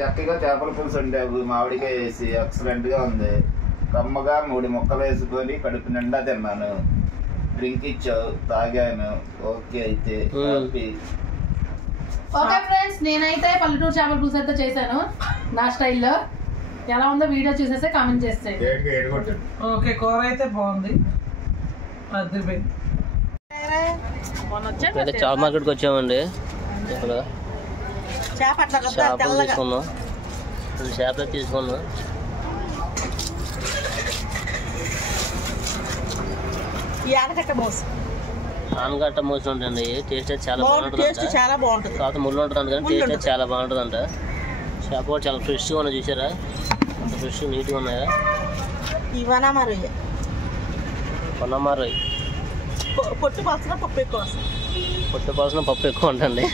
చక్కగా చేపల పులుసు వండావు, మామిడికాయ వేసి ఎక్సలెంట్ గా ఉంది. కమ్మగా 3 ముక్కలు వేసుకొని కడుపు నిండా తిన్నాను. డ్రింక్ ఇచ్చావు, తాగాను. ఓకే అయితే హ్యాపీ. ఓకే ఫ్రెండ్స్, నేనైతే పల్లెటూరు చేపల పులుసు అయితే చేశాను నా స్టైల్లో. ఎలా ఉందో వీడియో చూసేస్తే కామెంట్ చేస్తే. ఓకే, కూర అయితే బాగుంది. చాలా మార్కెట్కి వచ్చామండి. ఇక్కడ చేపలు తీసుకున్నాం, చేపలు తీసుకున్నాం. ఆనగట్ట మోసం ఉంటుంది. టేస్ట్ అయితే చాలా బాగుంటుంది. కాకపోతే ముళ్ళు ఉంటుంది కానీ టేస్ట్ అయితే చాలా బాగుంటుంది అంట. చేప కూడా చాలా ఫ్రెష్గా ఉన్నాయి. చూసారా అంత ఫ్రెష్ నీట్గా ఉన్నాయా? వనమా రొయ్య. పొట్టు పాల్సిన పప్పు ఎక్కువ ఉంటుంది.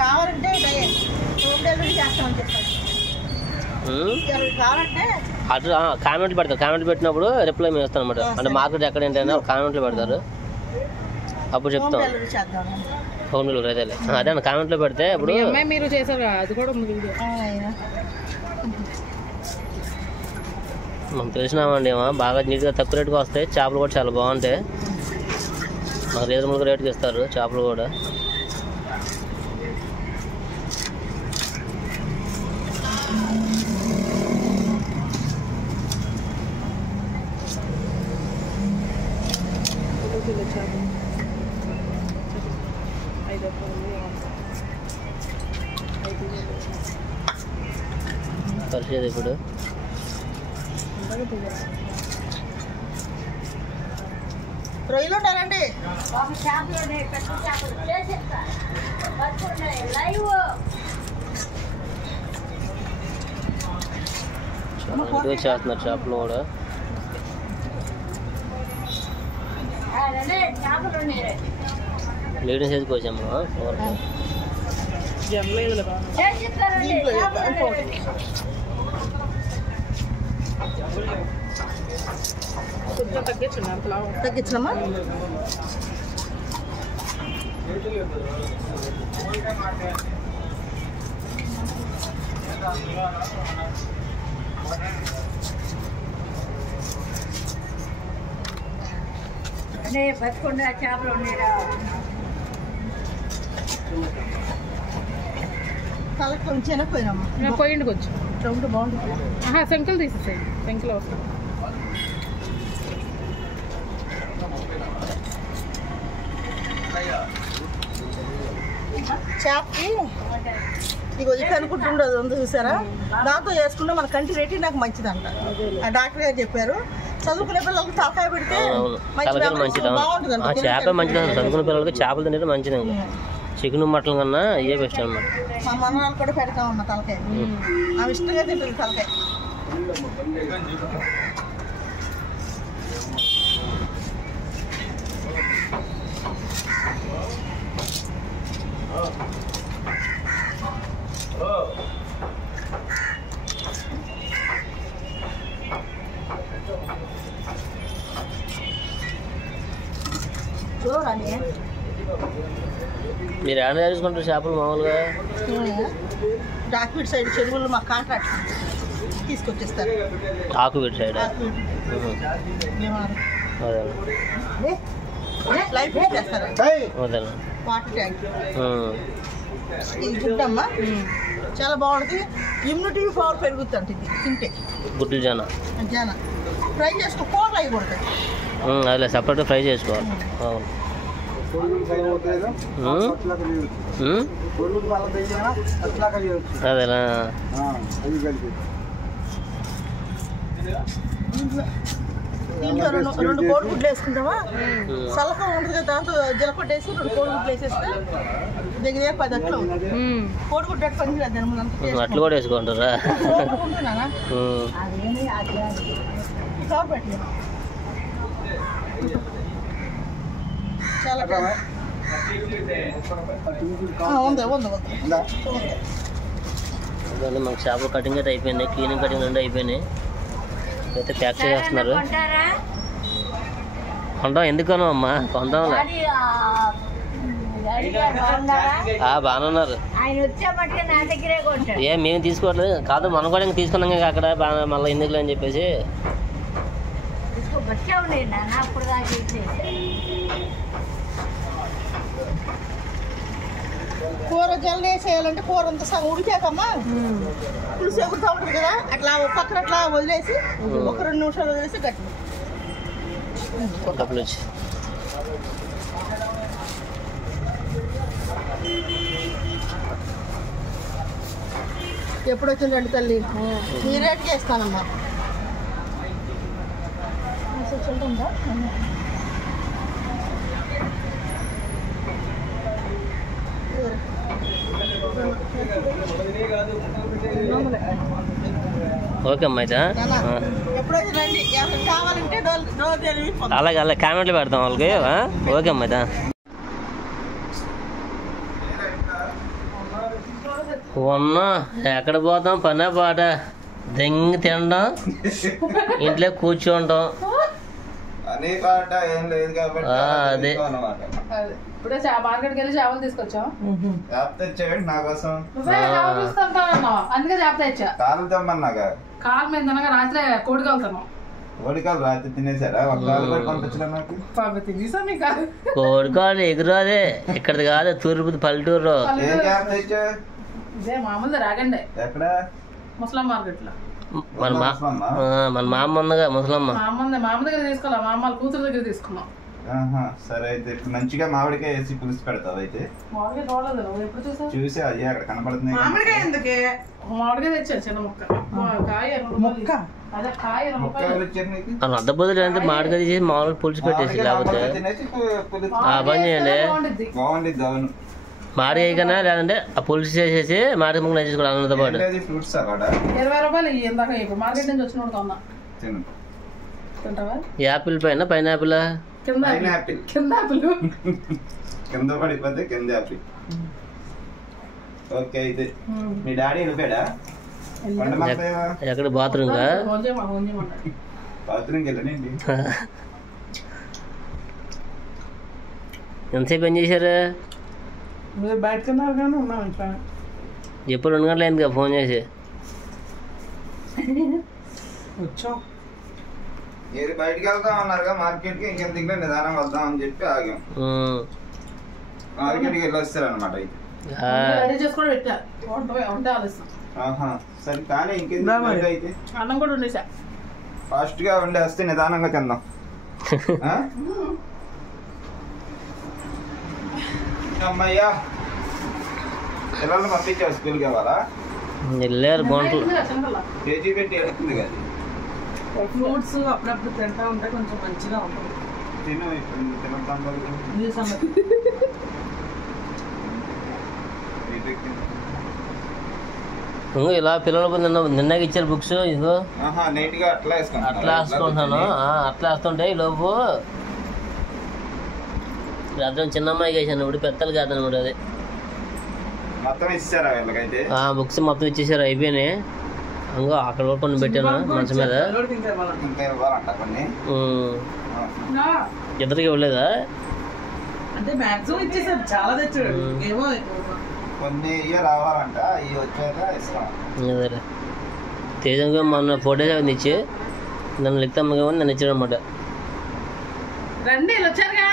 కావాలంటే కామెంట్లు పెడతారు. కామెంట్లు పెట్టినప్పుడు రిప్లై మేము ఇస్తాం అనమాట. అంటే మార్కెట్ ఎక్కడ ఏంటంటే కామెంట్లు పెడతారు, అప్పుడు చెప్తాం. హోమ్ డెలివరీ అదే అదే కామెంట్లో పెడితే ఇప్పుడు మీరు చేశారు. అది కూడా మనం తెలిసినామండి. బాగా నీట్గా తక్కువ రేటుగా వస్తాయి. చేపలు కూడా చాలా బాగుంటాయి. మాకు రీజనబుల్గా రేటుకి ఇస్తారు చేపలు కూడా. పరిచేది ఇప్పుడు రొయ్యలు ఉంటారండి. చేస్తున్నారు చేపలు కూడా. మీడియం సైజుకి వచ్చాము. తగ్గించినమ్మా. బతుకుండా చేపలు ఉన్నాయా? తలకు కొంచెం పోయినమ్మా. పోయిండుకు వచ్చు రౌండ్ బాగుంటుంది. శంకలు తీసేసాయి. శంకలు వస్తాయి. చేపకి ఇక ఇక్కడ అనుకుంటుండదు ఉంది చూసారా, దాంతో చేసుకుంటే మన కంటి రేటి నాకు మంచిదంట. ఆ డాక్టర్ గారు చెప్పారు. చదువుకునే పిల్లలకు తలకాయ పెడితే బాగుంటుంది. చేప మంచిది. చదువుకునే పిల్లలకి చేపలు తినేది మంచిది. చికెన్ మటన్ కన్నా ఇవే బెస్ట్ అన్నమాట. మా మనవాళ్ళు కూడా పెడతామన్న తలకాయ. ఆమె ఇష్టంగా తింటుంది తలకాయ. మీరు ఏమైనా చూసుకుంటారు చేపలు మామూలుగా? డాక్యుమెంట్ సైడ్ చెరువులు మా కాంట్రాక్ట్ తీసుకొచ్చేస్తారు. ఆకువీటి సైడ్ లైఫ్ చేస్తారు. వాటర్ ట్యాంక్ ఇది గుడ్డమ్మా, చాలా బాగుంటుంది. ఇమ్యూనిటీ పవర్ పెరుగుతుంది ఇది తింటే. గుడ్లు జానా ఫ్రై చేసుకో, కూరలు అవి కొడతాయి. అదే సపరేట్గా ఫ్రై చేసుకోవాలి. అవును. అదేనా? దీంట్లో రెండు కోడిగుడ్లు వేసుకుంటామా, సలకం ఉంటుంది కదా, దాంతో జీలకొట్టు వేసి 2 కోడిగుడ్లు వేసేస్తే దగ్గర 10 అట్లు. కోడిగుడ్డు అట్టు పనికిరాదు. అట్లు కూడా వేసుకుంటారా? చాలా మనకు చేపలు కటింగ్ అయితే అయిపోయింది. క్లీనింగ్ కటింగ్ రెండు అయిపోయినాయి. అయితే ప్యాక్ చేస్తున్నారు. కొంటాం ఎందుకను అమ్మా కొంటాంలే. బాగానే ఉన్నారు. ఏం మేము తీసుకోవట్లేదు కాదు, మనం కూడా ఇంకా తీసుకున్నాం ఇంకా అక్కడ బాగా మళ్ళీ ఎందుకులే అని చెప్పేసి. కూర జల్లు వేసేయాలంటే కూర అంతా సగం ఉడికాకమ్మా పులుసు ఎగురుతూ ఉంటుంది కదా, అట్లా పక్కన అట్లా వదిలేసి ఒక 2 నిమిషాలు వదిలేసి గట్టి ఎప్పుడు వచ్చిందండి తల్లి ఈ రేటుకి వేస్తానమ్మా. ఓకే అమ్మా అయితే కావాలంటే అలాగే అలాగే కామెంట్లు పెడతాం వాళ్ళకి. ఓకే అమ్మా అయితే ఉన్నా ఎక్కడ పోతాం, పనే పాట దెంగి తినడం, ఇంట్లో కూర్చుంటాం. అదే ఇప్పుడే మార్కెట్కి వెళ్ళి చేపలు తీసుకొచ్చాం. నా కోసం అందుకే చేప తెచ్చా. కాలు తెమ్మన్నాగా కాలు మీద తినగా రాత్రి కోడి కాలుతున్నాం. కోడికాలు రాత్రి తినేసారా? ఒక కాలు కూడా పంపించడం నాకు తినేసా మీకు కోడికాలు ఎగురదే ఇక్కడది కాదు, తూర్పు పల్లెటూరు. ఇదే మామూలుది రాగండి. ఎక్కడ? ముస్లాం మార్కెట్ లో. మన మామ ఉందిగా ముసలమ్మ. మామ దగ్గర తీసుకోవాలి, మా అమ్మ కూతురు దగ్గర తీసుకున్నాం. సరే అయితే మంచిగా మామిడికాయ వేసి పులుసు పెడతావు అయితే. మామిడికాయ చూడలేదు నువ్వు ఎప్పుడు చూసావు? చూసి అయ్యా అక్కడ కనపడుతుంది. మామిడికాయ ఎందుకే? మామిడికాయ తెచ్చాను చిన్న ముక్క. కాయ ముక్క అదే కాయ అద్ద బదులు అంటే మామిడికాయ తీసి మామూలుగా పులుసు పెట్టేసి, లేకపోతే ఆ పని చేయండి బాగుండిద్ది. అవును మామిడికాయ కన్నా లేదంటే ఆ పులుసు చేసేసి మామిడి ముక్కలు వేసేసుకోవాలి అన్నతో పాటు. ఫ్రూట్స్ సలాడా 20 రూపాయలు ఇందాక మార్కెట్ నుంచి వచ్చిన కొన్నా. తింటావా? యాపిల్ పైన పైనాపిల్ కింద పడిపోతే కింద యాపిల్. ఓకే అయితే మీ డాడీ వెళ్ళిపోయాడా? ఎక్కడ బాత్రూమ్ బాత్రూమ్కి వెళ్ళనండి. ఎంతసేపు పని చేశారు? బయటకున్నారు కానీ ఉన్నాం ఇంట్లో. ఎప్పుడు 2 గంటలు అయింది ఫోన్ చేసి వచ్చాం. మీరు బయటికి వెళ్తాం అన్నారుగా మార్కెట్కి, ఇంకెంత ఇంకా నిదానం వద్దాం అని చెప్పి ఆగాం. మార్కెట్కి వెళ్ళి వస్తారనమాట. సరే కానీ ఇంకెందుకు అయితే అన్నం కూడా ఉండేసా. ఫాస్ట్ గా వండేస్తే నిదానంగా తిందాం. అమ్మయ్యా పిల్లల్ని పంపించారు స్కూల్కి ఇవ్వాలా? వెళ్ళారు బాగుంటుంది. కేజీ పెట్టి వెళ్తుంది కదా. ఫ్రూట్స్ అప్పుడప్పుడు తింటా ఉంటే కొంచెం మంచిగా ఉంటుంది. తిను తినడం ఇలా పిల్లలకు నిన్నగా ఇచ్చారు బుక్స్. ఇదిగో అట్లా వేసుకుంటున్నాను. అట్లా వేస్తుంటే ఈ లోపు రాత్రి చిన్నమ్మాయికి వేసాను, ఇప్పుడు పెద్దలు కాదనమాట. అది బుక్స్ మొత్తం ఇచ్చేసారు, అయిపోయినాయి. ఇంకో అక్కడ కొన్ని పెట్టాను మంచం మీద. ఇద్దరికి ఇవ్వలేదా? అంటే మాక్సిమం ఇచ్చేసారు, చాలా తెచ్చాడు. ఏమో అదే తేజంగా మొన్న ఫోటోస్ అవన్నీ ఇచ్చి నన్ను లిఖితమ్మ నన్ను ఇచ్చాడు అనమాట. రండి వచ్చారుగా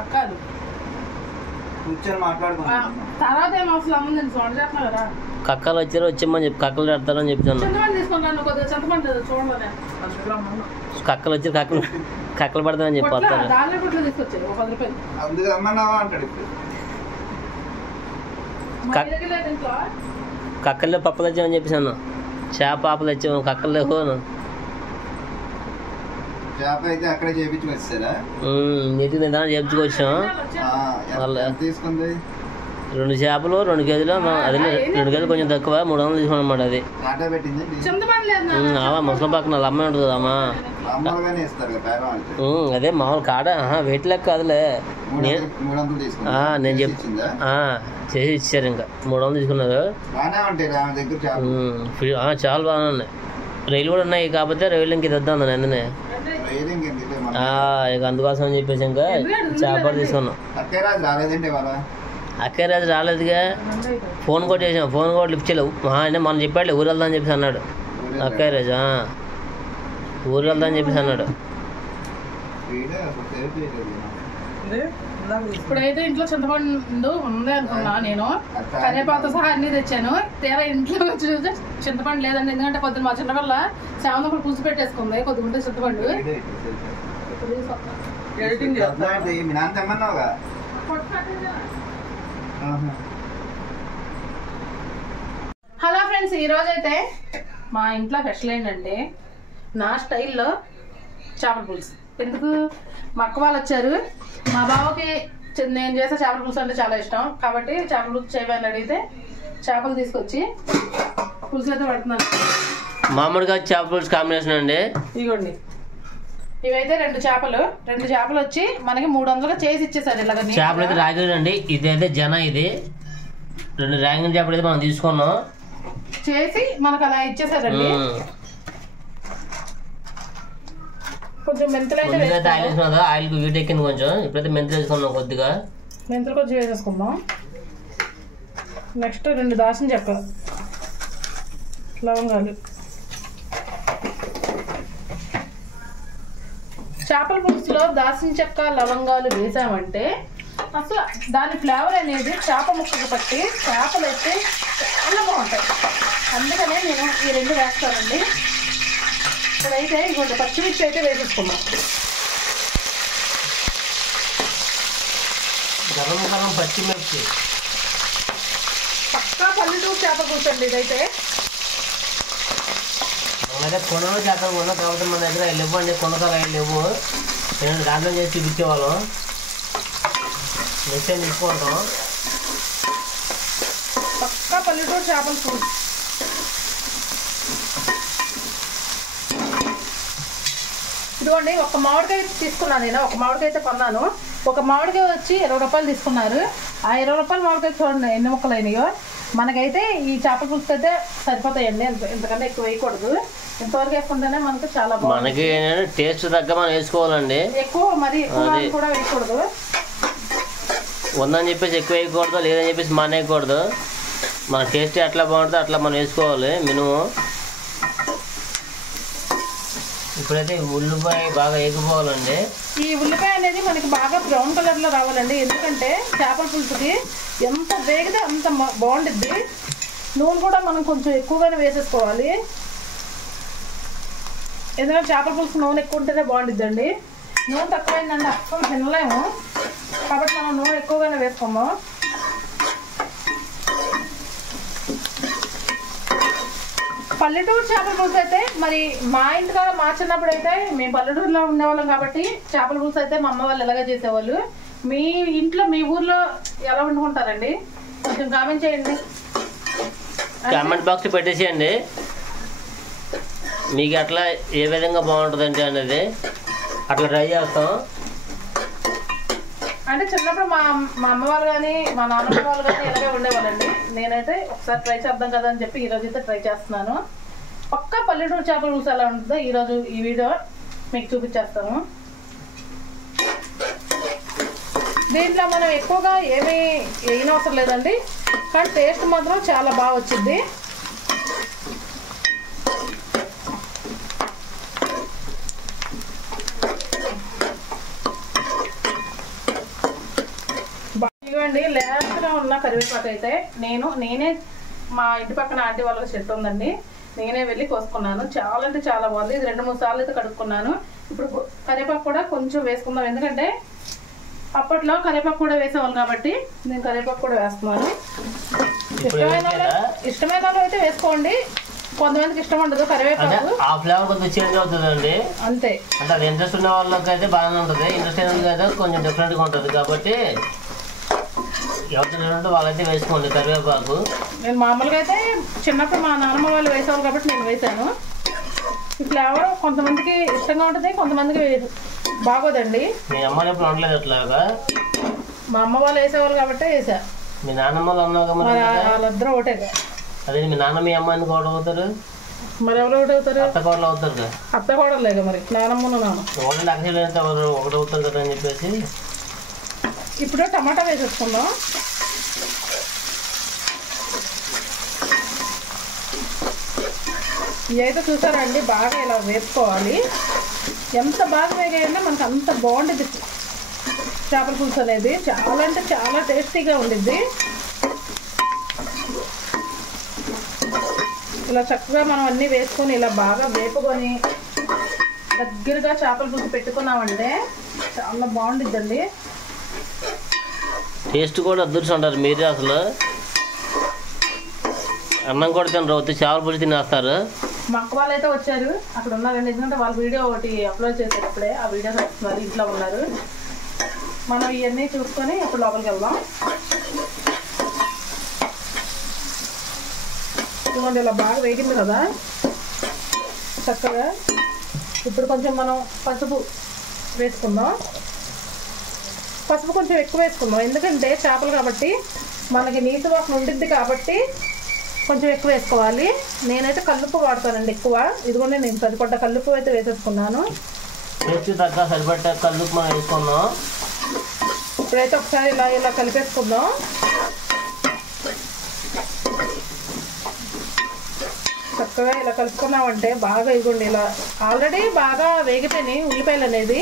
అక్కలు కూర్చొని మాట్లాడుకున్నాం. తర్వాత ఏమో అసలు అమ్ముందని చూడ చేస్తున్నా కదా. కక్కలు వచ్చారు, వచ్చేమని చెప్పి కక్కలు పెడతారని చెప్తాను. కక్కలు వచ్చి కక్కలు పెడతామని చెప్పి వస్తారు. కక్కల్లో పప్పులు వచ్చామని చెప్పేసాను. చేప పాపలు వచ్చాము, కక్కలు లేవు. నీటికి నిదానం చేయించుకొచ్చాం. 2 చేపలు 2 కేజీలు. అది 2 కేజీలు కొంచెం తక్కువ, 300 తీసుకున్నాం అన్నమాట. అది ముసలి పక్కన వాళ్ళ అమ్మాయి ఉంటుంది కదమ్మా. అదే మామూలు కాడ వెయిట్ లెక్క కాదులే. నేను చేసి ఇచ్చారు. ఇంకా 300 తీసుకున్నారు. చాలా బాగానే ఉన్నాయి. రైలు కూడా ఉన్నాయి, కాకపోతే రైలు ఇంక ఇద్దాం అందునే. ఇక అందుకోసం అని చెప్పేసి ఇంకా చేపలు తీసుకున్నాం. అక్కరాజు రాలేదుగా, ఫోన్ కూడా చేసాం, ఫోన్ కూడా లిఫ్ట్ చేయలేవు. అంటే మనం చెప్పాడు ఊరు వెళ్దాం అని చెప్పేసి అన్నాడు. అక్కరాజు ఊరు వెళ్దాం అని చెప్పేసి అన్నాడు. ఇప్పుడైతే ఇంట్లో చింతపండు ఉంది అనుకున్నా నేను, కరివేపాకు సహా అన్ని తెచ్చాను. తీరా ఇంట్లో వచ్చి చూస్తే చింతపండు లేదండి. ఎందుకంటే కొద్దిగా మా చిన్నపిల్ల సేవనప్పుడు పులుసు పెట్టేసుకుంది, కొద్దిగా ఉంటే చింతపండు. హలో ఫ్రెండ్స్, ఈరోజు అయితే మా ఇంట్లో స్పెషల్ ఏంటంటే నా స్టైల్లో చేపల పులుసు. ఎందుకు, మా అక్క వాళ్ళు వచ్చారు. మా బావకి నేను చేసే చేపల పులుసు అంటే చాలా ఇష్టం కాబట్టి చేపల పులుసు చేయమని అడిగితే చేపలు తీసుకొచ్చి పులుసు అయితే పెడుతున్నాను. మామూలుగా చేపల పులుసు కాంబినేషన్ అండి. ఇదిగోండి, ఇవైతే రెండు చేపలు వచ్చి మనకి 300 చేసి ఇచ్చేసారు. ఇలాగ చేపలు అయితే రాగిడి అండి. ఇదైతే ఇది 2 రాగిడి చేపలు అయితే మనం తీసుకున్నాం, చేసి మనకు అలా ఇచ్చేసారండి. కొంచెం మెంతులు అయితే ఆయిల్ వేసుకున్నా, ఆయిల్ వీటెక్కింది కొంచెం. ఇప్పుడైతే మెంతులు వేసుకున్నాం, కొద్దిగా మెంతులు కొంచెం వేసేసుకుందాం. నెక్స్ట్ 2 దాల్చిన చెక్క, లవంగాలు. చేపల పులుసులో దాల్చిన చెక్క లవంగాలు వేసామంటే అసలు దాని ఫ్లేవర్ అనేది చేప ముక్కకు పట్టి చేపలు అయితే చాలా బాగుంటాయి. అందుకనే నేను ఈ 2 వేస్తానండి. ఇప్పుడైతే ఇంకొంచెం పచ్చిమిర్చి అయితే వేసేసుకున్నాం. గరం పచ్చిమిర్చి పక్కా పల్లెటూరు చేప పులుసు అండి ఇదైతే. మనైతే కొనలో చేపలు కొన్నాం కాబట్టి మన దగ్గర లేవు అండి, కొనకాలు అవి లేవు. నేను దాంట్లో చేసి చూపించేవాళ్ళం. నెక్స్ట్ టైం తీసుకుంటాం. పక్కా పల్లెటూరు చేపల పులుసు. ఇదిగోండి, ఒక మామిడికాయ తీసుకున్నాను నేను. ఒక మామిడికాయ అయితే కొన్నాను. ఒక మామిడికాయ వచ్చి 20 రూపాయలు తీసుకున్నారు. ఆ 20 రూపాయల మామిడికాయ చూడండి ఎన్ని ముక్కలు అయినాయో. మనకైతే ఈ చేపల పులుసు అయితే సరిపోతాయండి, ఇంతకన్నా ఎక్కువ వేయకూడదు. ఇంతవరకు వేసుకుంటేనే మనకు చాలా బాగుంది. మనకి టేస్ట్ తగ్గ మనం వేసుకోవాలండి. ఎక్కువ మరి ఎక్కువ కూడా వేయకూడదు. ఉందని చెప్పేసి ఎక్కువ వేయకూడదు, లేదని చెప్పేసి మానేయకూడదు. మన టేస్ట్ ఎట్లా బాగుంటుందో అట్లా మనం వేసుకోవాలి మినిమం. ఇప్పుడైతే ఉల్లిపాయ బాగా వేగిపోవాలండి. ఈ ఉల్లిపాయ అనేది మనకి బాగా బ్రౌన్ కలర్ లో రావాలండి. ఎందుకంటే చేపల పులుసుకి ఎంత వేగితే అంత బాగుంటుంది. నూనె కూడా మనం కొంచెం ఎక్కువగానే వేసేసుకోవాలి. ఎందుకంటే చేపల పులుసు నూనె ఎక్కువ ఉంటేనే బాగుంటుందండి. నూనె తక్కువైందండి అస్సలు తినలేము, కాబట్టి మనం నూనె ఎక్కువగానే వేసుకుందాం. పల్లెటూరు చేపల పులుసు అయితే మరి మా ఇంటిగా మా చిన్నప్పుడు అయితే మేము పల్లెటూరులో ఉండేవాళ్ళం కాబట్టి చేపల పులుసు అయితే మా అమ్మ వాళ్ళు ఎలాగ చేసేవాళ్ళు. మీ ఇంట్లో మీ ఊర్లో ఎలా వండుకుంటారండి కొంచెం కామెంట్ చేయండి. కామెంట్ బాక్స్ పెట్టేసేయండి మీకు అట్లా ఏ విధంగా బాగుంటుందంటే అనేది అట్లా ట్రై చేస్తాం. అంటే చిన్నప్పుడు మా అమ్మ వాళ్ళు కానీ మా నాన్నమ్మ వాళ్ళు కానీ ఇలాగే ఉండేవాళ్ళండి. నేనైతే ఒకసారి ట్రై చేద్దాం కదా అని చెప్పి ఈరోజు అయితే ట్రై చేస్తున్నాను. పక్కా పల్లెటూరు చేపల పులుసు ఎలా ఉంటుందో ఈరోజు ఈ వీడియో మీకు చూపించేస్తాను. దీంట్లో మనం ఎక్కువగా ఏమీ వేయనవసరం లేదండి, కానీ టేస్ట్ మాత్రం చాలా బాగా వచ్చింది. ఇవ్వండి లేతగా ఉన్న కరివేపాకు అయితే నేనే మా ఇంటి పక్కన ఆంటీ వాళ్ళకి చెట్టు ఉందండి, నేనే వెళ్ళి కోసుకున్నాను. చాలా అంటే చాలా బాగుంది. ఇది 2-3 సార్లు అయితే కడుక్కున్నాను. ఇప్పుడు కరివేపాకు కూడా కొంచెం వేసుకుందాం, ఎందుకంటే అప్పట్లో కరివేపాకు కూడా వేసేవాళ్ళు కాబట్టి నేను కరివేపాకు కూడా వేస్తున్నాను. ఇష్టమైన వాళ్ళు అయితే వేసుకోండి, కొంతమందికి ఇష్టం ఉండదు కరివేపాకు. ఆ ఫ్లేవర్ కొంచెం చేంజ్ అవుతుందండి అంతే. అంటే అది ఇంట్రెస్ట్ ఉన్న వాళ్ళకి అయితే బాగానే ఉంటుంది, ఇంట్రెస్ట్ అయిన వాళ్ళకి అయితే కొంచెం డిఫరెంట్గా ఉంటుంది. కాబట్టి ఎవరు వాళ్ళైతే వేసుకోండి కరివేపాకు. నేను మామూలుగా అయితే చిన్నప్పుడు మా నాన్నమ్మ వాళ్ళు వేసేవాళ్ళు కాబట్టి నేను వేసాను. ఈ ఫ్లేవర్ కొంతమందికి ఇష్టంగా ఉంటుంది, కొంతమందికి బాగోదండి. మీ అమ్మ ఎప్పుడు ఉండలేదు అట్లాగా? మా అమ్మ వాళ్ళు వేసేవాళ్ళు కాబట్టి వేసా. మీ నాన్నమ్మ వాళ్ళు అన్నావు వాళ్ళిద్దరూ ఒకటే. అదే మీ నాన్న మీ అమ్మ ఎందుకు ఒకటి అవుతారు? మరి ఎవరు ఒకటి అవుతారు? అత్తకోడలు అవుతారు కదా. అత్తకోడలేగా మరి నానమ్మను నాన్న ఒకటి అక్షరాలు అయితే ఒకటి అవుతారు కదా అని చెప్పేసి. ఇప్పుడు టమాటా వేసేసుకుందాం. ఇవి అయితే చూసారండి బాగా ఇలా వేసుకోవాలి. ఎంత బాగా వేగాయంటే మనకు అంత బాగుంటుంది చేపల పులుసు అనేది. చాలా అంటే చాలా టేస్టీగా ఉండిద్ది. ఇలా చక్కగా మనం అన్నీ వేసుకొని ఇలా బాగా వేపుకొని దగ్గరగా చేపల పులుసు పెట్టుకున్నామంటే చాలా బాగుండిద్దండి. టేస్ట్ కూడా అదృష్టం అంటారు మీరే. అసలు అన్నం కూడా తినరు, వచ్చి చేపల పులుసు తినేస్తారు. మా అక్క వాళ్ళు అయితే వచ్చారు, అక్కడ ఉన్నారండి. ఎందుకంటే వాళ్ళ వీడియో ఒకటి అప్లోడ్ చేసేటప్పుడే ఆ వీడియో వస్తున్నారు, ఇంట్లో ఉన్నారు. మనం ఇవన్నీ చూసుకొని ఇప్పుడు లోపలికి వెళ్దాం. ఇదిగోండి ఇలా బాగా వేగింది కదా చక్కగా. ఇప్పుడు కొంచెం మనం పసుపు వేసుకుందాం. పసుపు కొంచెం ఎక్కువ వేసుకుందాం, ఎందుకంటే చేపలు కాబట్టి మనకి నీటి వాసన ఉండిద్ది కాబట్టి కొంచెం ఎక్కువ వేసుకోవాలి. నేనైతే కల్లుప్పు వాడతానండి ఎక్కువ. ఇదిగోండి నేను సరిపడ్డ కల్లుప్పు అయితే వేసేసుకున్నాను. టేస్ట్ తగ్గ సరిపడ్డ కల్లుప్పు మనం వేసుకుందాం. ఇప్పుడైతే ఒకసారి ఇలా ఇలా కలిపేసుకుందాం. చక్కగా ఇలా కలుపుకున్నామంటే బాగా ఇదిగోండి ఇలా ఆల్రెడీ బాగా వేగిపోయినాయి ఉల్లిపాయలు అనేది.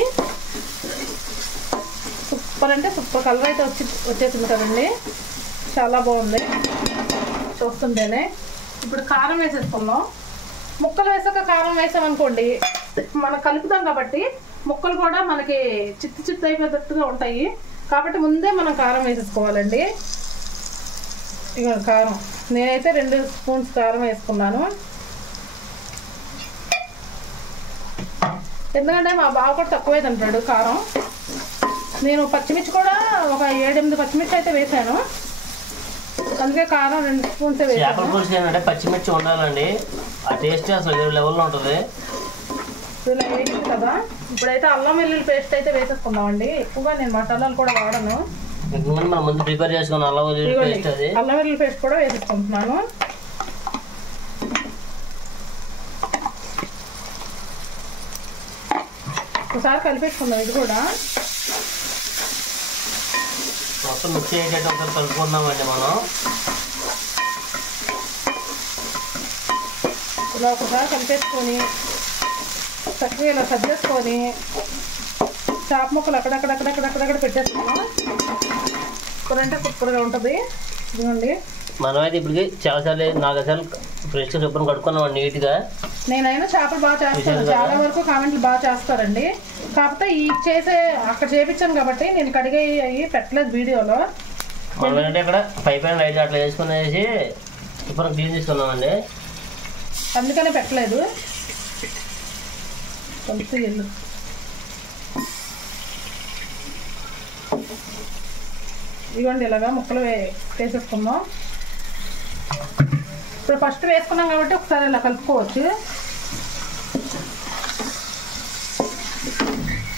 సూపర్ అంటే సూపర్ కలర్ అయితే వచ్చేసింది కదండి, చాలా బాగుంది చూస్తుంటేనే. ఇప్పుడు కారం వేసేసుకుందాం. ముక్కలు వేసాక కారం వేసామనుకోండి మనం కలుపుతాం కాబట్టి ముక్కలు కూడా మనకి చిత్తు అయిపోయేటట్టుగా ఉంటాయి. కాబట్టి ముందే మనం కారం వేసేసుకోవాలండి. ఇక కారం నేనైతే 2 స్పూన్స్ కారం వేసుకున్నాను. ఎందుకంటే మా బావ కూడా తక్కువే తింటాడు కారం. నేను పచ్చిమిర్చి కూడా ఒక 7-8 పచ్చిమిర్చి అయితే వేసాను, అందుకే కారం 2 స్పూన్స్ వేసాను. చేపల పులుసు ఏంటంటే పచ్చిమిర్చి ఉండాలండి, ఆ టేస్ట్ అసలు వేరే లెవెల్లో ఉంటుంది. ఇలా వేసింది కదా. ఇప్పుడైతే అల్లం వెల్లుల్లి పేస్ట్ అయితే వేసేసుకుందామండి. ఎక్కువగా నేను మసాలాలు కూడా వాడను. మనం ముందు ప్రిపేర్ చేసుకున్న అల్లం వెల్లుల్లి పేస్ట్, అది అల్లం వెల్లుల్లి పేస్ట్ కూడా వేసేసుకుంటున్నాను. ఒకసారి కలిపేసుకుందాం. ఇది కూడా మొత్తం మిక్స్ అయ్యేటట్టు ఒకసారి కలుపుకుందామండి. మనం ఇలా ఒకసారి కలిపేసుకొని చక్కగా ఇలా సర్దేసుకొని చేప ముక్కలు అక్కడక్కడ పెట్టేసుకున్నాం. సూపర్ అంటే సూపర్గా ఉంటుంది. ఇదిగోండి మనమైతే ఇప్పటికి చాలాసార్లు 4 సార్లు ఫ్రెష్గా శుభ్రం కడుక్కున్నాం నీట్గా. నేనైనా చేపలు బాగా చేస్తాను, చాలా వరకు కామెంట్లు బాగా చేస్తారండి. కాకపోతే ఈ అక్కడ చేపించాను కాబట్టి నేను కడిగి అవి పెట్టలేదు వీడియోలో. మనం ఏంటంటే ఇక్కడ పైన లైట్ అట్లా వేసుకునేసి శుభ్రం క్లీన్ చేసుకున్నామండి, అందుకనే పెట్టలేదు. కొంచెం ఎల్లు ఇవ్వండి ఇలాగా ముక్కలు వేసేసుకుందాం. ఇప్పుడు ఫస్ట్ వేసుకున్నాం కాబట్టి ఒకసారి ఇలా కలుపుకోవచ్చు.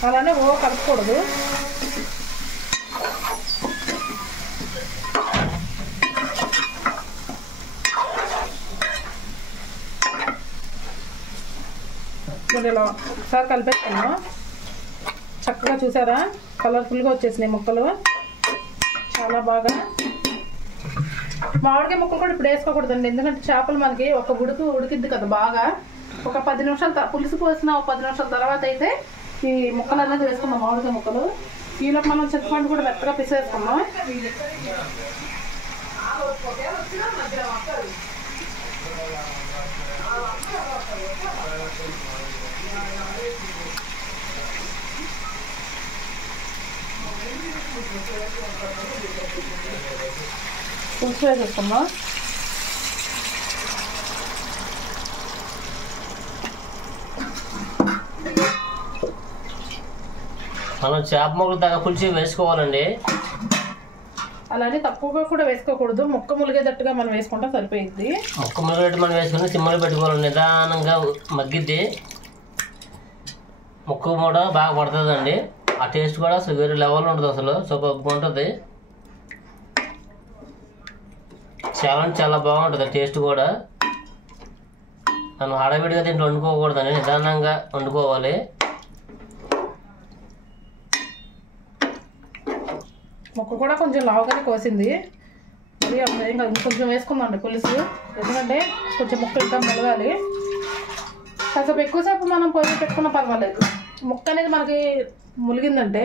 అలానే కలుపుకూడదు. ఇలా ఒకసారి కలిపేసుకున్నాం. చక్కగా చూసారా కలర్ఫుల్గా వచ్చేసినాయి ముక్కలు చాలా బాగా. మామిడికాయ ముక్కలు కూడా ఇప్పుడు వేసుకోకూడదండి, ఎందుకంటే చేపలు మనకి ఒక ఉడికిద్ది కదా బాగా. ఒక 10 నిమిషాలు పులుసు పోసిన ఒక 10 నిమిషాల తర్వాత అయితే ఈ ముక్కలు అనేది వేసుకున్నాం, మామిడికాయ ముక్కలు. ఈలోపు మనం చింతపండు కూడా మెత్తగా పిసేసుకున్నాం. పులుసు వేసేసుకున్నాం. మనం చేప ముక్కలు తగ్గ పులుసు వేసుకోవాలండి. అలానే తక్కువగా కూడా వేసుకోకూడదు, ముక్క ములిగేటట్టుగా మనం వేసుకుంటే సరిపోయింది. ముక్క ములిగేటట్టు మనం వేసుకుని సిమ్మలు పెట్టుకోవాలి, నిదానంగా మగ్గిద్ది. ముక్క కూడా బాగా పడుతుందండి, ఆ టేస్ట్ కూడా అసలు వేరే లెవెల్లో ఉంటుంది, అసలు సూపర్గా ఉంటుంది. చాలా బాగుంటుంది టేస్ట్ కూడా. మనం హడావిడిగా దీంట్లో వండుకోకూడదని నిదానంగా వండుకోవాలి. ముక్క కూడా కొంచెం లావుగానే కోసింది. మరి ఇంకా ఇంకొంచెం వేసుకుందామండి పులుసు, ఎందుకంటే కొంచెం ముక్క ఇంకా మెలగాలి. కాసేపు ఎక్కువసేపు మనం పొయ్యి పెట్టుకున్నా పర్వాలేదు. ముక్క అనేది మనకి ములిగిందంటే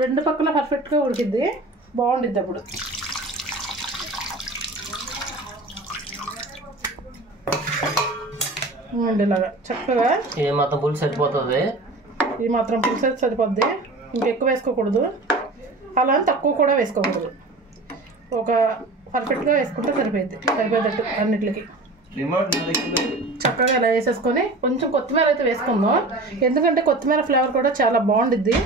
2 పక్కల పర్ఫెక్ట్గా ఉడికిద్ది, బాగుండిద్ది. అప్పుడు ఇలాగా చక్కగా ఏ మాత్రం పులుసు సరిపోతుంది, ఈ మాత్రం పులుసు అయితే సరిపోద్ది. ఇంకెక్కువ వేసుకోకూడదు, అలా అని తక్కువ కూడా వేసుకోకూడదు. ఒక పర్ఫెక్ట్గా వేసుకుంటే సరిపోయేటట్టు అన్నిటికి. చక్కగా ఇలా వేసేసుకొని కొంచెం కొత్తిమీర అయితే వేసుకుందాం, ఎందుకంటే కొత్తిమీర ఫ్లేవర్ కూడా చాలా బాగుండిద్ది.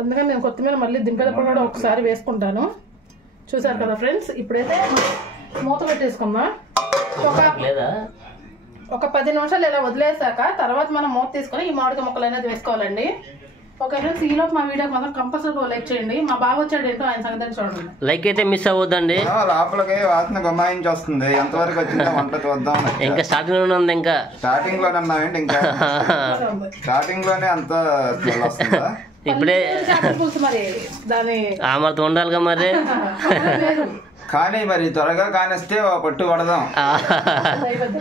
అందుకని నేను కొత్తిమీర మళ్ళీ దింపేటప్పుడు కూడా ఒకసారి వేసుకుంటాను. చూసారు కదా ఫ్రెండ్స్, ఇప్పుడైతే మూత పెట్టేసుకుందాం. ఒక 10 నిమిషాలు ఇలా వదిలేసాక తర్వాత మనం మూత తీసుకొని ఈ మామిడికాయ ముక్కలు అనేది వేసుకోవాలండి. ఓకే ఫ్రెండ్స్, ఈలోపు మా వీడియోకి మాత్రం కంపల్సరీగా లైక్ చేయండి. మా బాబు వచ్చాడు ఏంటో ఆయన సంగతి చూడండి. లైక్ అయితే మిస్ అవ్వద్దండి. లోపలికి వాసన గుమాయించి వస్తుంది. ఎంతవరకు వచ్చిందో వంట చూద్దాం. ఇంకా స్టార్టింగ్ లోనే ఉంది, ఇంకా స్టార్టింగ్ లోనే ఉన్నామండి. ఇంకా స్టార్టింగ్ లోనే అంత వస్తుందా? ఇప్పుడే పులుసు మరి దాని ఆ మాత్రం ఉండాలిగా మరి. కానీ మరి త్వరగా కానిస్తే పట్టు పడదాం.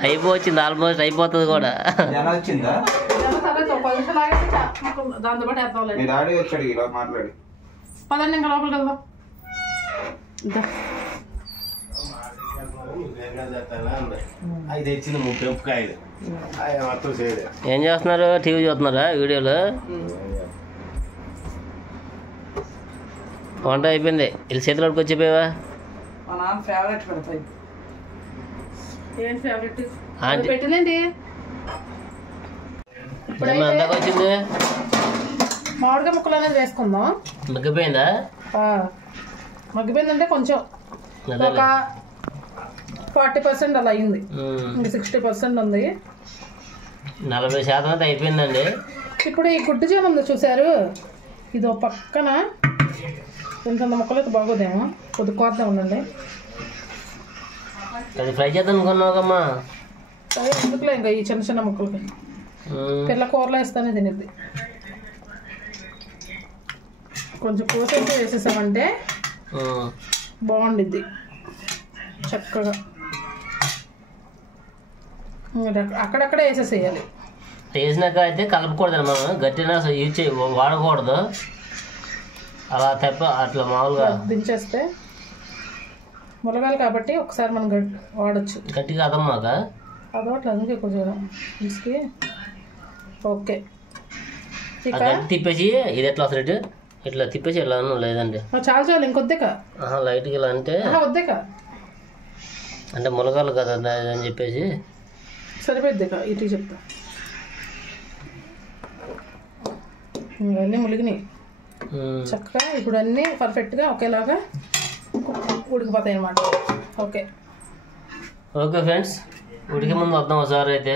అయిపోవచ్చింది, ఆల్మోస్ట్ అయిపోతుంది కూడా. వచ్చిందా? దాంతో పాటు వేద్దాం. మీ డాడీ వచ్చాడు ఇలా మాట్లాడి. పదండి ఇంకా లోపలికి వెళ్దాం. ఏం చేస్తున్నారు? టీవీ చూస్తున్నారా? వీడియోలు వంట అయిపోయింది. వీళ్ళు చేతిలోకి వచ్చేపోయావా? మా నాన్న ఫేవరెట్ పెడతాయి. ఏంటి ఫేవరెట్ పెట్టిందండి. ఎందాక వచ్చింది? మామిడికాయ ముక్కలు అనేది వేసుకుందాం. మగ్గిపోయిందా? మగ్గిపోయిందంటే కొంచెం ఒక 40% అలా అయింది, ఇంకా 60% ఉంది. 40% అయితే అయిపోయిందండి. ఇప్పుడు ఈ గుడ్డు జామ ఉంది చూసారు, ఇది పక్కన ఇంత ముక్కలు అయితే బాగోదేమో, కొద్ది కోద్దాం ఉండండి. అది ఫ్రై చేద్దాం అనుకున్నావుకమ్మా. సరే ఎందుకులే, ఇంకా ఈ చిన్న చిన్న ముక్కలకి పిల్ల కూరలో వేస్తానే తినేది. కొంచెం కోసేసి వేసేసామంటే బాగుండిద్ది చక్కగా. అక్కడక్కడే వేసేసేయాలి. వేసినాక అయితే కలపకూడదు, మనం గట్టిగా యూజ్ చేయి వాడకూడదు. అలా తప్ప అట్లా మామూలుగా దించేస్తే ములగాలి కాబట్టి ఒకసారి మనం వాడచ్చు. గట్టిగా అదమ్మాక అదొకటి అందుకే కొంచెం తీసుకి. ఓకే, తిప్పేసి ఇది ఎట్లా అసలు ఇట్లా తిప్పేసి ఇలా లేదండి. చాలు చాలు, ఇంకొద్దేక లైట్గా ఇలా అంటే వద్దేక అంటే ములగాలు కదా అని చెప్పేసి సరిపోద్దేక. ఇటు చెప్తా, ఇవన్నీ ములిగినాయి చక్కగా. ఇప్పుడు అన్నీ పర్ఫెక్ట్గా ఒకేలాగా ఉడికిపోతాయి అన్నమాట. ఓకే ఓకే ఫ్రెండ్స్, ఉడికే ముందు వద్దాం ఒకసారి. అయితే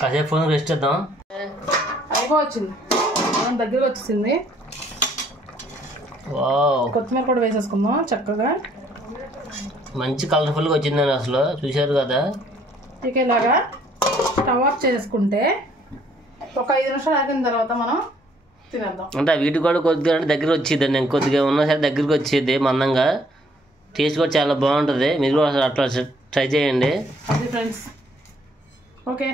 కాసేపు ఫోన్ రెస్ట్ ఇద్దాం. అయిపోవచ్చింది, మనం దగ్గరకు వచ్చేసింది. కొత్తిమీర కూడా వేసేసుకుందాం చక్కగా. మంచి కలర్ఫుల్గా వచ్చిందని అసలు చూశారు కదా. ఇక ఇలాగా స్టవ్ ఆఫ్ చేసుకుంటే ఒక 5 నిమిషాలు ఆగిన తర్వాత మనం తినేద్దాం. అంటే వీటి కూడా కొద్దిగా అంటే దగ్గర వచ్చింది, నేను కొద్దిగా ఉన్నా సరే దగ్గరికి వచ్చేది మందంగా. టేస్ట్ కూడా చాలా బాగుంటుంది. మీరు కూడా అట్లా ట్రై చేయండి. అది ఫ్రెండ్స్. ఓకే,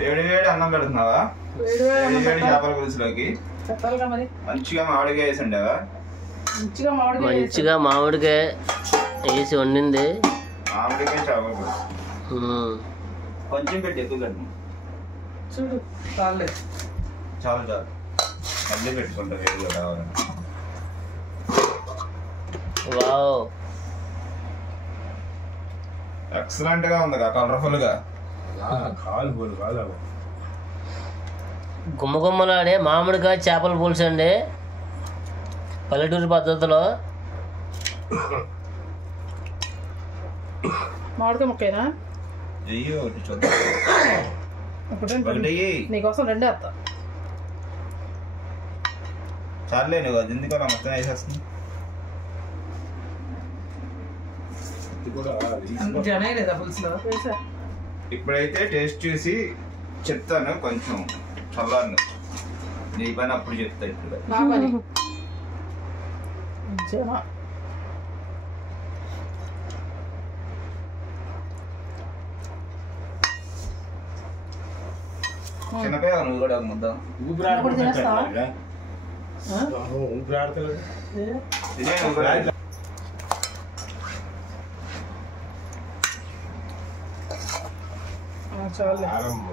వేడి వేడి అన్నం పెడుతున్నావా? వేడి వేడి చేపల పులుసులోకి చెప్పాలిగా మరి. మంచిగా మామిడికాయ వేసి ఉండేవా? మంచిగా మామిడికాయ వేసి వండింది. మామిడికాయ చేపల పులుసు కొంచెం పెట్టి ఎక్కువ కట్టు. చూడు చాలు చాలు మళ్ళీ పెట్టుకుంటా వేడిగా కావాలని. వావ్, ఎక్సలెంట్ గా ఉంది, కలర్ఫుల్ గా. గుమ్మగుమ్మలాడే మామిడికాయ చేపల పులుసు అండి, పల్లెటూరు పద్ధతిలో. మామిడికాయ ముక్కైనా నీకోసం 2 వేస్తా. చాలే, నువ్వు అది ఎందుకో మొత్తం వేసేస్తుంది. జనే లేదా పులుసులో ఇప్పుడైతే టేస్ట్ చూసి చెప్తాను, కొంచెం చల్లాను. నీ పని అప్పుడు చెప్తా. ఇప్పుడు చిన్నపోయావు నువ్వు కూడా ముద్ద.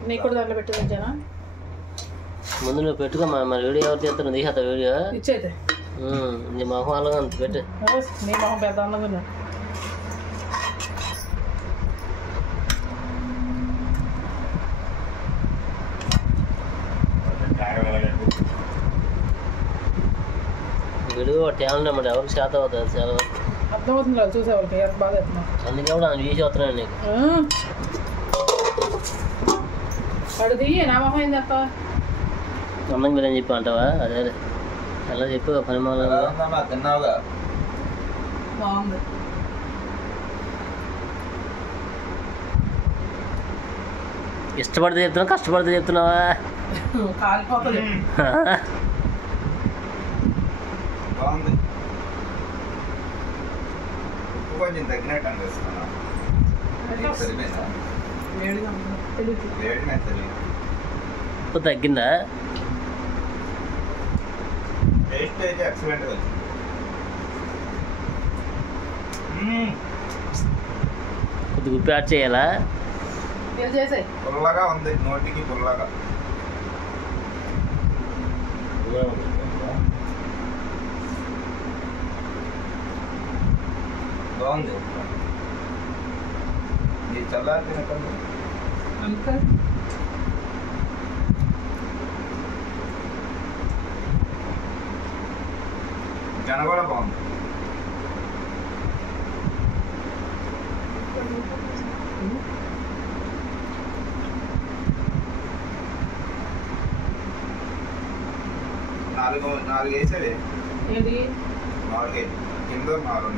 నీకు కూడా దాంట్లో పెట్టేది జనా ముందు నువ్వు పెట్టుకో. మరి వీడియో ఎవరు చేస్తాను తీసేస్తా వీడియో ఇచ్చేది. నీ మొహం అలాగా అంత పెట్టు. నీ మొహం పెద్ద అన్నది. వీడియో ట్యాలెంట్ అన్నమాట, ఎవరికి శాతం అవుతుంది చాలా అర్థమవుతుంది కదా చూసేవాళ్ళకి ఎంత బాగా అవుతున్నా. అందుకే కూడా ఆయన చూసి వస్తున్నాను నీకు. వాడు దియ్యి నా మొహం ఏంది అక్క అన్నం మీరు అని చెప్పి అంటావా? అదే ఎలా చెప్పు పరిమాణంగా తిన్నావుగా. బాగుంది. ఇష్టపడితే చెప్తున్నావా కష్టపడితే చెప్తున్నావా? కాలిపోతుంది. బాగుంది. ఉప్పు కొంచెం తగ్గినట్టు అనిపిస్తున్నా. సరిపోయిందా? వేడిగా ఉంది. తెలియదు. వేడి మీద తెలియదు. ఉప్పు తగ్గిందా? టేస్ట్ అయితే ఎక్సలెంట్గా వచ్చింది. కొద్దిగా ఉప్పు యాడ్ చేయాలా? పుల్లగా ఉంది, నోటికి పుల్లగా. బాగుంది. ఇది చల్లారి తినకండి. జన కూడా బాగుంది. నాలుగు వేసేది. ఏంటి 4 కింద 4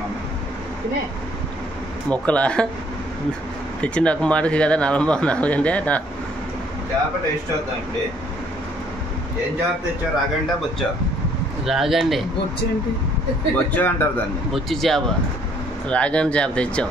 తినే మొక్కలా తెచ్చింది ఒక మాటకి కదా 4 అంటే చేప టేస్ట్ వద్దాం. ఇప్పుడు ఏం చేప తెచ్చా? రాగండా బొచ్చా? రాగండి. బొచ్చేంటి? బొచ్చా అంటారు దాన్ని. బొచ్చి చేప, రాగండి చేప తెచ్చాం.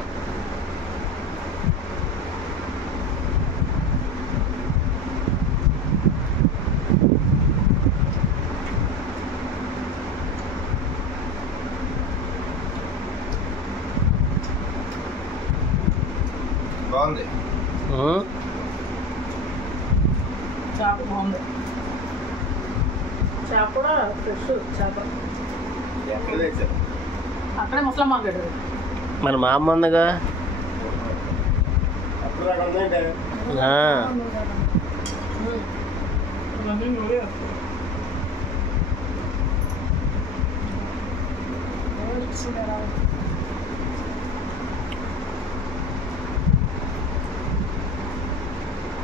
బాగుంది. చేప బాగుంది. చేప కూడా ఫ్రెష్ చేప. ఎక్కడ తెచ్చారు? అక్కడే ముసలం మార్కెట్. మరి మా అమ్మ ఉందిగా.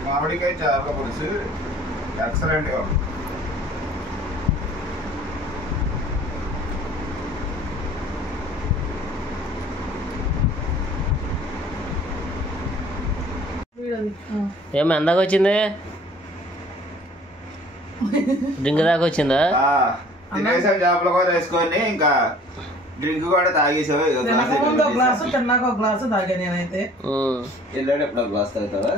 మామిడికాయ చేపల పులుసు ఎక్సలెంట్గా ఉంది. ఏమో ఎందాక వచ్చింది? డ్రింక్ దాకా వచ్చిందా? తినేసాం, చేపల కూర వేసుకొని ఇంకా డ్రింక్ కూడా తాగేసావు. గ్లాసు తిన్నాక ఒక గ్లాసు తాగా నేనైతే. వెళ్ళేటప్పుడు గ్లాస్ తాగుతావా?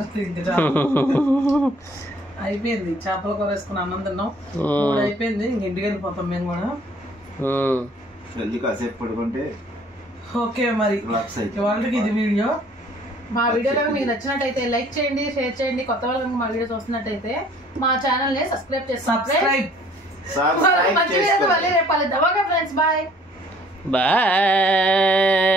అయిపోయింది. చేపల కూర వేసుకుని అన్నం తిన్నాం. 3 అయిపోయింది. ఇంక ఇంటికి వెళ్ళిపోతాం మేము కూడా. వెళ్ళి కాసేపు పడుకుంటే ఓకే. మరి వాళ్ళకి ఇది వీడియో. మా వీడియోలో మీకు నచ్చినట్టయితే లైక్ చేయండి, షేర్ చేయండి. కొత్త వాళ్ళకి మా వీడియో చూస్తున్నట్టయితే మా ఛానల్ ని సబ్స్క్రైబ్ చేసుకోండి. సబ్స్క్రైబ్ మళ్ళీ రేపు కలుద్దాం. Okay friends, bye bye.